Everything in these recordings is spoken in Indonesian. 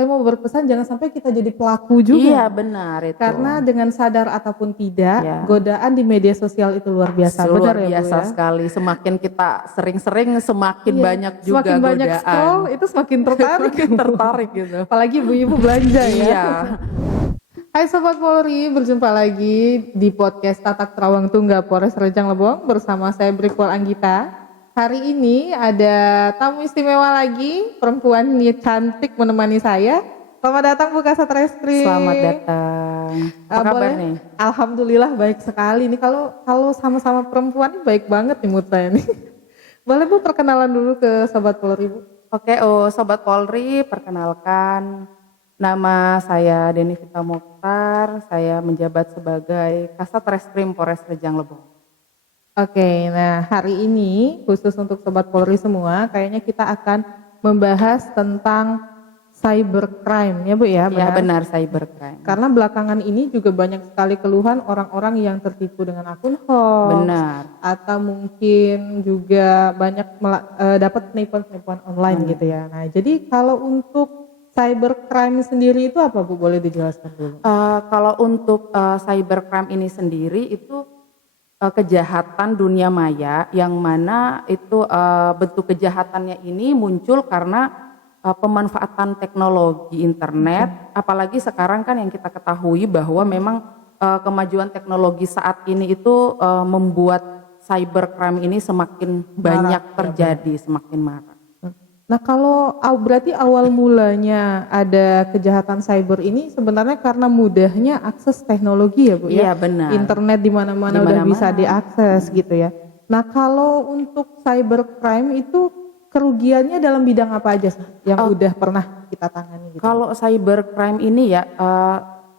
saya mau berpesan jangan sampai kita jadi pelaku juga. Iya benar itu. Karena dengan sadar ataupun tidak, Ya. godaan di media sosial itu luar biasa. Luar Benar ya Bu biasa ya? sekali. Semakin kita sering-sering, semakin Iya, banyak juga semakin banyak godaan. scroll itu semakin tertarik. Semakin tertarik gitu. Apalagi ibu-ibu belanja ya. Iya. Hai Sobat Polri, berjumpa lagi di podcast Tatak Terawang Tunggal Polres Rejang Lebong bersama saya Brigwal Anggita. Hari ini ada tamu istimewa lagi, perempuan cantik menemani saya. Selamat datang Bu Kasat Reskrim. Selamat datang. Apa kabar nih? Alhamdulillah baik sekali. Ini kalau sama-sama perempuan ini baik banget nih mood saya nih. Boleh Bu perkenalan dulu ke Sobat Polri Bu? Oke, Sobat Polri, perkenalkan nama saya Deni Vita Mokhtar. Saya menjabat sebagai Kasat Reskrim Polres Rejang Lebong. Oke, nah hari ini khusus untuk Sobat Polri semua, kayaknya kita akan membahas tentang cybercrime ya Bu ya? Ya benar, cybercrime. Karena belakangan ini juga banyak sekali keluhan orang-orang yang tertipu dengan akun hoax. Benar. Atau mungkin juga banyak dapat penipuan-penipuan online gitu ya. Nah jadi kalau untuk cybercrime sendiri itu apa Bu? Boleh dijelaskan dulu? Kalau untuk cybercrime ini sendiri itu kejahatan dunia maya yang mana itu bentuk kejahatannya ini muncul karena pemanfaatan teknologi internet, apalagi sekarang kan yang kita ketahui bahwa memang kemajuan teknologi saat ini itu membuat cybercrime ini semakin banyak terjadi, semakin marak. Nah kalau berarti awal mulanya ada kejahatan cyber ini sebenarnya karena mudahnya akses teknologi ya Bu ya? Iya benar. Internet di mana-mana udah bisa diakses gitu ya. Nah kalau untuk cybercrime itu kerugiannya dalam bidang apa aja yang udah pernah kita tangani gitu? Kalau cybercrime ini ya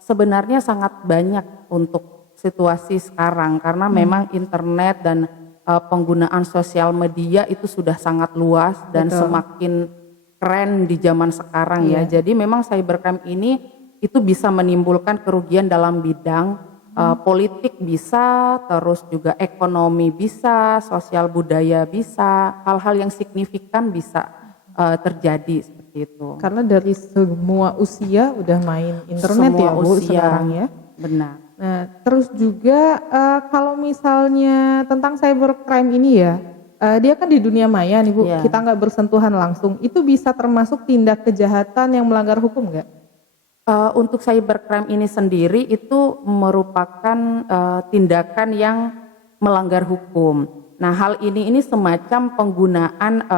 sebenarnya sangat banyak untuk situasi sekarang karena memang internet dan penggunaan sosial media itu sudah sangat luas dan semakin keren di zaman sekarang ya. Jadi memang cybercrime ini itu bisa menimbulkan kerugian dalam bidang politik bisa, terus juga ekonomi bisa, sosial budaya bisa, hal-hal yang signifikan bisa terjadi seperti itu. Karena dari semua usia udah main internet semua ya Bu sekarang ya. Benar. Nah terus juga kalau misalnya tentang cybercrime ini ya, dia kan di dunia maya nih Bu, kita nggak bersentuhan langsung, itu bisa termasuk tindak kejahatan yang melanggar hukum nggak? Untuk cybercrime ini sendiri itu merupakan tindakan yang melanggar hukum. Nah hal ini semacam penggunaan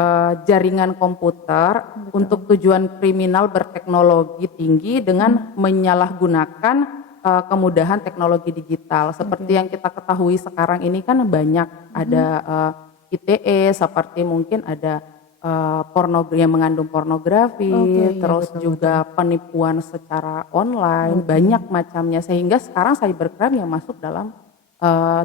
jaringan komputer untuk tujuan kriminal berteknologi tinggi dengan menyalahgunakan kemudahan teknologi digital. Seperti yang kita ketahui sekarang ini kan banyak ada ITE seperti mungkin ada pornografi yang mengandung pornografi, terus juga penipuan secara online, banyak macamnya sehingga sekarang cybercrime yang masuk dalam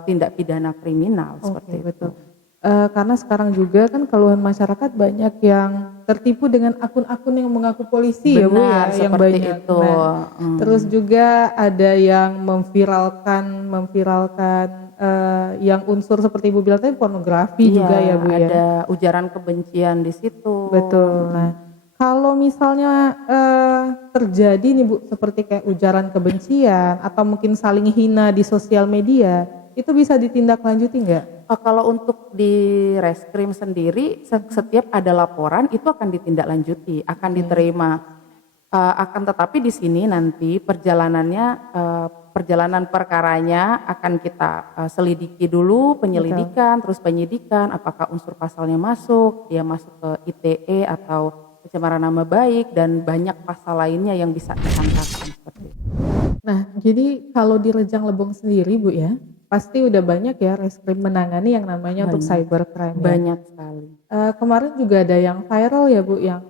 tindak pidana kriminal seperti itu. Karena sekarang juga kan keluhan masyarakat banyak yang tertipu dengan akun-akun yang mengaku polisi ya Bu ya, yang banyak. Itu. Terus juga ada yang memviralkan yang unsur seperti Ibu bilang tadi pornografi juga ya Bu ya. Ada ujaran kebencian di situ. Betul. Nah, kalau misalnya terjadi nih Bu seperti kayak ujaran kebencian atau mungkin saling hina di sosial media, itu bisa ditindaklanjuti nggak? Kalau untuk di reskrim sendiri setiap ada laporan itu akan ditindaklanjuti, akan diterima. Akan tetapi di sini nanti perjalanan perkaranya akan kita selidiki dulu, penyelidikan, terus penyidikan, apakah unsur pasalnya masuk, dia masuk ke ITE atau pencemaran nama baik dan banyak pasal lainnya yang bisa ditangkapkan seperti itu. Nah, jadi kalau di Rejang Lebong sendiri Bu ya, pasti udah banyak ya reskrim menangani yang namanya untuk cybercrime. Banyak sekali. Kemarin juga ada yang viral ya Bu yang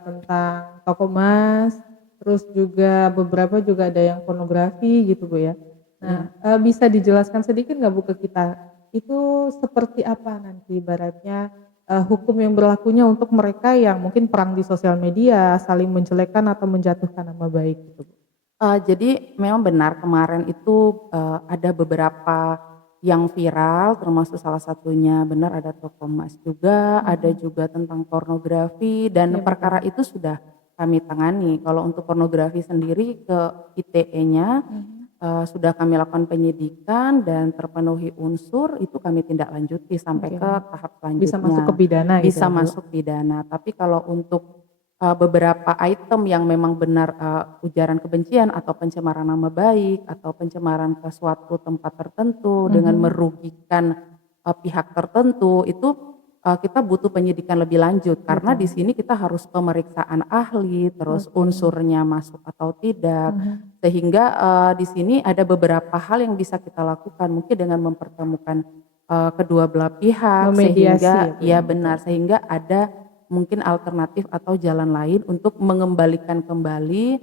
tentang toko emas, terus juga beberapa juga ada yang pornografi gitu Bu ya. Nah bisa dijelaskan sedikit nggak Bu ke kita, itu seperti apa nanti ibaratnya hukum yang berlakunya untuk mereka yang mungkin perang di sosial media, saling menjelekkan atau menjatuhkan nama baik gitu Bu? Jadi memang benar kemarin itu ada beberapa yang viral, termasuk salah satunya benar ada toko emas juga, ada juga tentang pornografi dan perkara itu sudah kami tangani. Kalau untuk pornografi sendiri ke ITE-nya sudah kami lakukan penyidikan dan terpenuhi unsur itu kami tindak lanjuti sampai Oke. ke tahap selanjutnya. Bisa masuk ke pidana gitu Bisa ya, Bu? masuk pidana. Tapi kalau untuk beberapa item yang memang benar ujaran kebencian atau pencemaran nama baik atau pencemaran ke suatu tempat tertentu dengan merugikan pihak tertentu itu kita butuh penyidikan lebih lanjut karena di sini kita harus pemeriksaan ahli terus unsurnya masuk atau tidak sehingga di sini ada beberapa hal yang bisa kita lakukan mungkin dengan mempertemukan kedua belah pihak Memediasi sehingga ya, Bu, ya benar sehingga ada mungkin alternatif atau jalan lain untuk mengembalikan kembali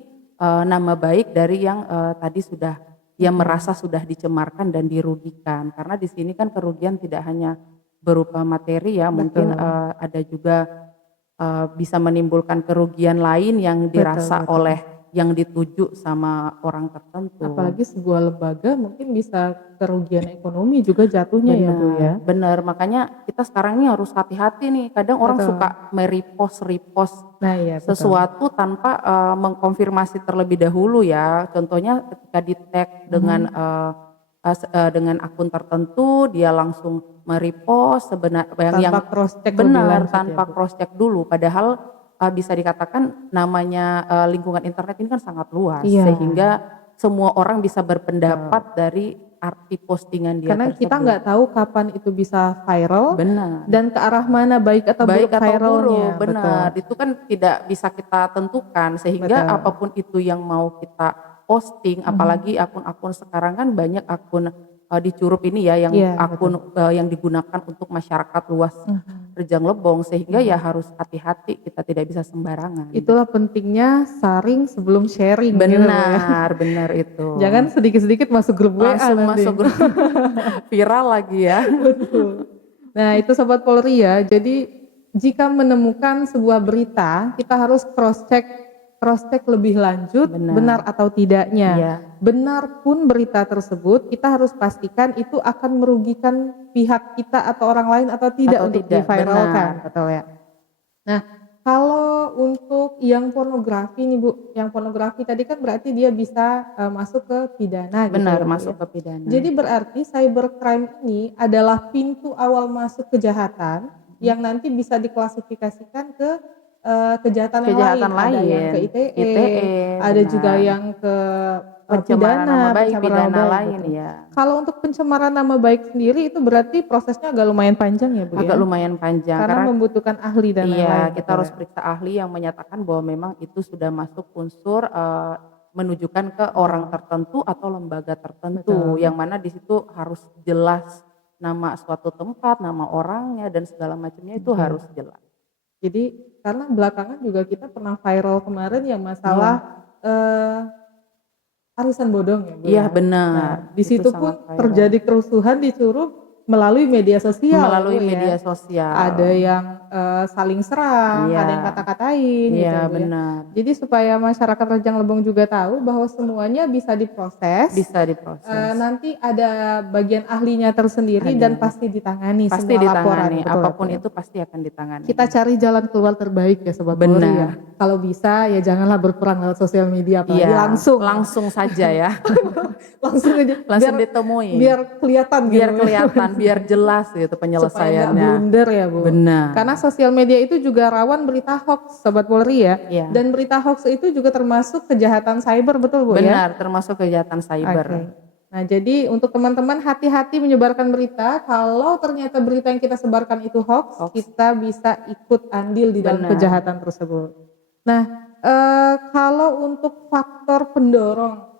nama baik dari yang tadi sudah yang merasa sudah dicemarkan dan dirugikan karena di sini kan kerugian tidak hanya berupa materi ya mungkin ada juga bisa menimbulkan kerugian lain yang dirasa oleh yang dituju sama orang tertentu. Apalagi sebuah lembaga mungkin bisa kerugian ekonomi juga jatuhnya ya, Bu ya. Benar, makanya kita sekarang ini harus hati-hati nih. Kadang orang suka repost Nah, iya, sesuatu tanpa mengkonfirmasi terlebih dahulu ya. Contohnya ketika di tag dengan akun tertentu dia langsung merepost sebenarnya yang cross check benar tanpa cross check dulu padahal bisa dikatakan namanya lingkungan internet ini kan sangat luas sehingga semua orang bisa berpendapat dari arti postingan dia karena tersebut. kita nggak tahu kapan itu bisa viral benar dan ke arah mana baik atau buruk viralnya. Benar itu kan tidak bisa kita tentukan sehingga apapun itu yang mau kita posting apalagi akun-akun sekarang kan banyak akun di Curup ini ya yang akun yang digunakan untuk masyarakat luas Rejang Lebong sehingga ya harus hati-hati kita tidak bisa sembarangan. Itulah pentingnya saring sebelum sharing. Benar, benar itu. Jangan sedikit-sedikit masuk grup WA langsung nanti. masuk grup viral lagi ya. Betul. Nah itu Sobat Polri ya. Jadi jika menemukan sebuah berita kita harus cross check lebih lanjut benar atau tidaknya. Benar pun berita tersebut kita harus pastikan itu akan merugikan pihak kita atau orang lain atau tidak untuk diviralkan, betul ya. Nah kalau untuk yang pornografi nih Bu, yang pornografi tadi kan berarti dia bisa masuk ke pidana. Benar, gitu ya, masuk ke pidana. Jadi berarti cybercrime ini adalah pintu awal masuk kejahatan yang nanti bisa diklasifikasikan ke kejahatan yang lain. Ada yang ke ITE ada juga yang ke pencemaran nama baik, pidana lain betul. ya. Kalau untuk pencemaran nama baik sendiri itu berarti prosesnya agak lumayan panjang ya Bu agak ya? lumayan panjang karena membutuhkan ahli dan lain-lain. Kita harus periksa ahli yang menyatakan bahwa memang itu sudah masuk unsur menunjukkan ke orang tertentu atau lembaga tertentu yang mana di situ harus jelas nama suatu tempat, nama orangnya dan segala macamnya itu harus jelas. Jadi karena belakangan juga kita pernah viral kemarin yang masalah arisan bodong ya Bu. Iya benar. Nah, di situ pun terjadi kerusuhan di Curup melalui media sosial. Media sosial. Ada yang saling serang, ada yang kata-katain gitu ya. Benar. Jadi supaya masyarakat Rejang Lebong juga tahu bahwa semuanya bisa diproses. Nanti ada bagian ahlinya tersendiri dan pasti ditangani semua laporan. Apapun itu pasti akan ditangani. Kita cari jalan keluar terbaik ya Sobat Polri ya. Kalau bisa ya janganlah berperang lewat sosial media apalagi langsung saja ya. langsung ditemui. Biar kelihatan biar jelas gitu penyelesaiannya. Supaya nggak blunder ya Bu. Benar. Karena sosial media itu juga rawan berita hoax Sobat Polri ya. Dan berita hoax itu juga termasuk kejahatan cyber betul Bu ya? Benar, termasuk kejahatan cyber. Nah jadi untuk teman-teman hati-hati menyebarkan berita. Kalau ternyata berita yang kita sebarkan itu hoax. Kita bisa ikut andil di dalam kejahatan tersebut. Nah kalau untuk faktor pendorong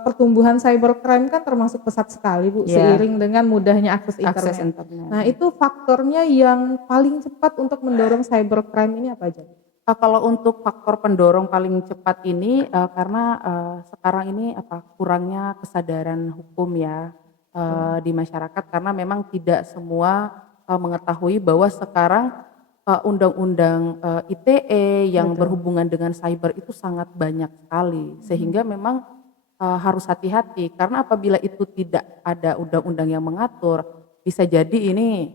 pertumbuhan cybercrime kan termasuk pesat sekali Bu, seiring dengan mudahnya akses internet. Nah itu faktornya yang paling cepat untuk mendorong cybercrime ini apa aja? Kalau untuk faktor pendorong paling cepat ini karena sekarang ini kurangnya kesadaran hukum ya di masyarakat karena memang tidak semua mengetahui bahwa sekarang undang-undang ITE yang berhubungan dengan cyber itu sangat banyak sekali sehingga memang harus hati-hati karena apabila itu tidak ada undang-undang yang mengatur bisa jadi ini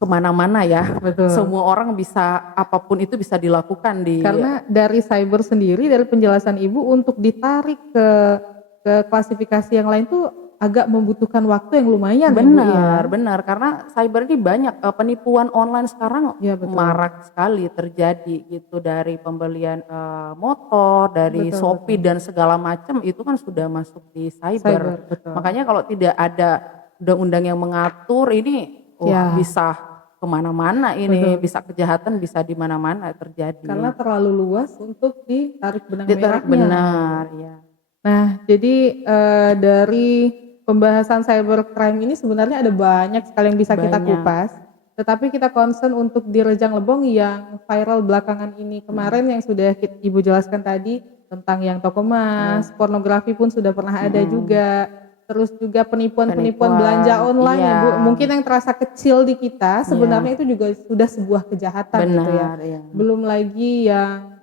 kemana-mana ya. Betul. Semua orang bisa, apapun itu bisa dilakukan di. Karena dari cyber sendiri, dari penjelasan Ibu untuk ditarik ke klasifikasi yang lain tuh agak membutuhkan waktu yang lumayan ya Bu ya. Benar, karena cyber ini banyak, penipuan online sekarang Iya betul. marak sekali terjadi gitu, dari pembelian motor, dari Betul, Shopee betul. dan segala macam itu kan sudah masuk di Cyber, cyber. betul. Makanya kalau tidak ada undang-undang yang mengatur ini, Ya. bisa kemana-mana ini, Betul. bisa kejahatan bisa di mana-mana terjadi. Karena terlalu luas untuk ditarik benang Ditarik merahnya. benar, ya. Nah, jadi dari pembahasan cybercrime ini sebenarnya ada banyak sekali yang bisa kita Banyak. kupas. Tetapi kita concern untuk di Rejang Lebong yang viral belakangan ini. Kemarin yang sudah Ibu jelaskan tadi tentang yang toko emas, pornografi pun sudah pernah ada juga. Terus juga penipuan belanja online ya Bu. Mungkin yang terasa kecil di kita sebenarnya itu juga sudah sebuah kejahatan gitu ya. Benar, iya. Belum lagi yang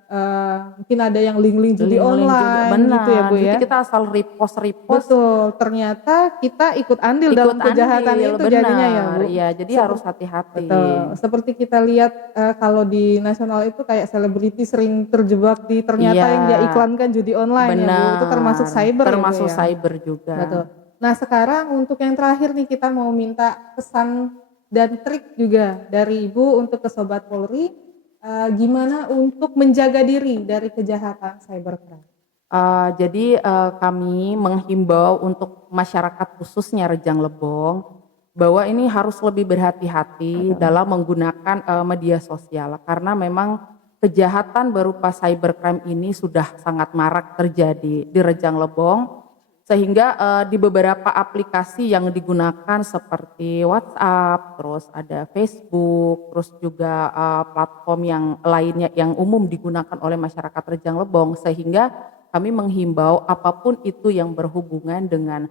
mungkin ada yang link-link judi online gitu ya Bu ya. Jadi kita asal repost. Betul, ternyata kita ikut andil dalam kejahatan itu jadinya ya Bu. Iya, jadi harus hati-hati. Betul, seperti kita lihat kalau di nasional itu kayak selebriti sering terjebak di ternyata yang dia iklankan judi online ya Bu. Itu termasuk cyber ya Bu ya. Termasuk cyber juga. Betul. Nah sekarang untuk yang terakhir nih kita mau minta pesan dan trik juga dari Ibu untuk ke Sobat Polri. Gimana untuk menjaga diri dari kejahatan cybercrime? Jadi kami menghimbau untuk masyarakat khususnya Rejang Lebong bahwa ini harus lebih berhati-hati dalam menggunakan media sosial, karena memang kejahatan berupa cybercrime ini sudah sangat marak terjadi di Rejang Lebong, sehingga di beberapa aplikasi yang digunakan seperti WhatsApp, terus ada Facebook, terus juga platform yang lainnya yang umum digunakan oleh masyarakat Rejang Lebong, sehingga kami menghimbau apapun itu yang berhubungan dengan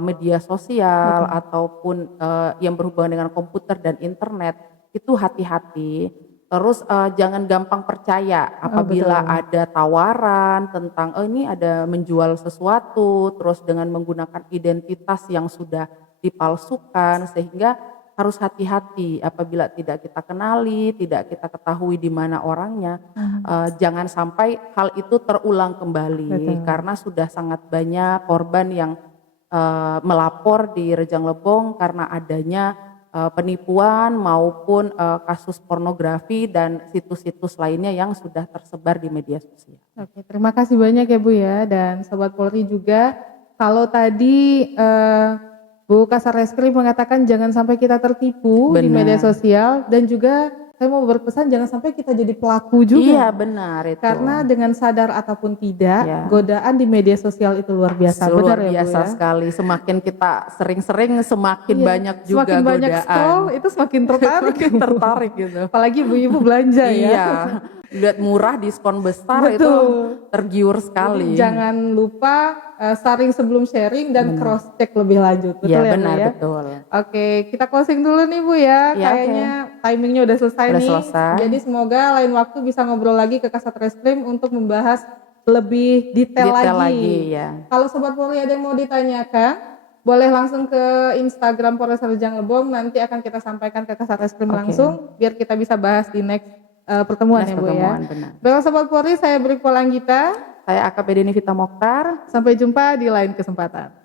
media sosial ataupun yang berhubungan dengan komputer dan internet itu hati-hati. Terus jangan gampang percaya apabila ada tawaran tentang ini ada menjual sesuatu, terus dengan menggunakan identitas yang sudah dipalsukan, sehingga harus hati-hati apabila tidak kita kenali, tidak kita ketahui di mana orangnya. Jangan sampai hal itu terulang kembali. Karena sudah sangat banyak korban yang melapor di Rejang Lebong karena adanya penipuan maupun kasus pornografi dan situs-situs lainnya yang sudah tersebar di media sosial. Oke, terima kasih banyak ya Bu ya, dan Sobat Polri juga. Kalau tadi Bu Kasar Reskrim mengatakan jangan sampai kita tertipu di media sosial, dan juga saya mau berpesan jangan sampai kita jadi pelaku juga. Iya benar itu. Karena dengan sadar ataupun tidak, godaan di media sosial itu luar biasa. Luar benar ya biasa Bu ya? Sekali. Semakin kita sering-sering semakin banyak juga semakin godaan. banyak scroll itu semakin tertarik. Tertarik gitu. Apalagi ibu-ibu belanja ya. Iya. Lihat murah, diskon besar itu tergiur sekali. Jadi jangan lupa saring sebelum sharing dan cross check lebih lanjut. Betul ya benar, Bu ya? Betul. Oke, kita closing dulu nih Bu ya. Kayaknya timingnya udah selesai nih. Jadi semoga lain waktu bisa ngobrol lagi ke Kasat Reskrim untuk membahas lebih detail lagi. Kalau Sobat Polri ada yang mau ditanyakan, boleh langsung ke Instagram Polres Rejang Lebong, nanti akan kita sampaikan ke Kasat Reskrim langsung biar kita bisa bahas di next pertemuan ya Bu ya. Baiklah Sobat Polri, saya Brigpol Anggita. Saya AKP Deni Vita Mokhtar. Sampai jumpa di lain kesempatan.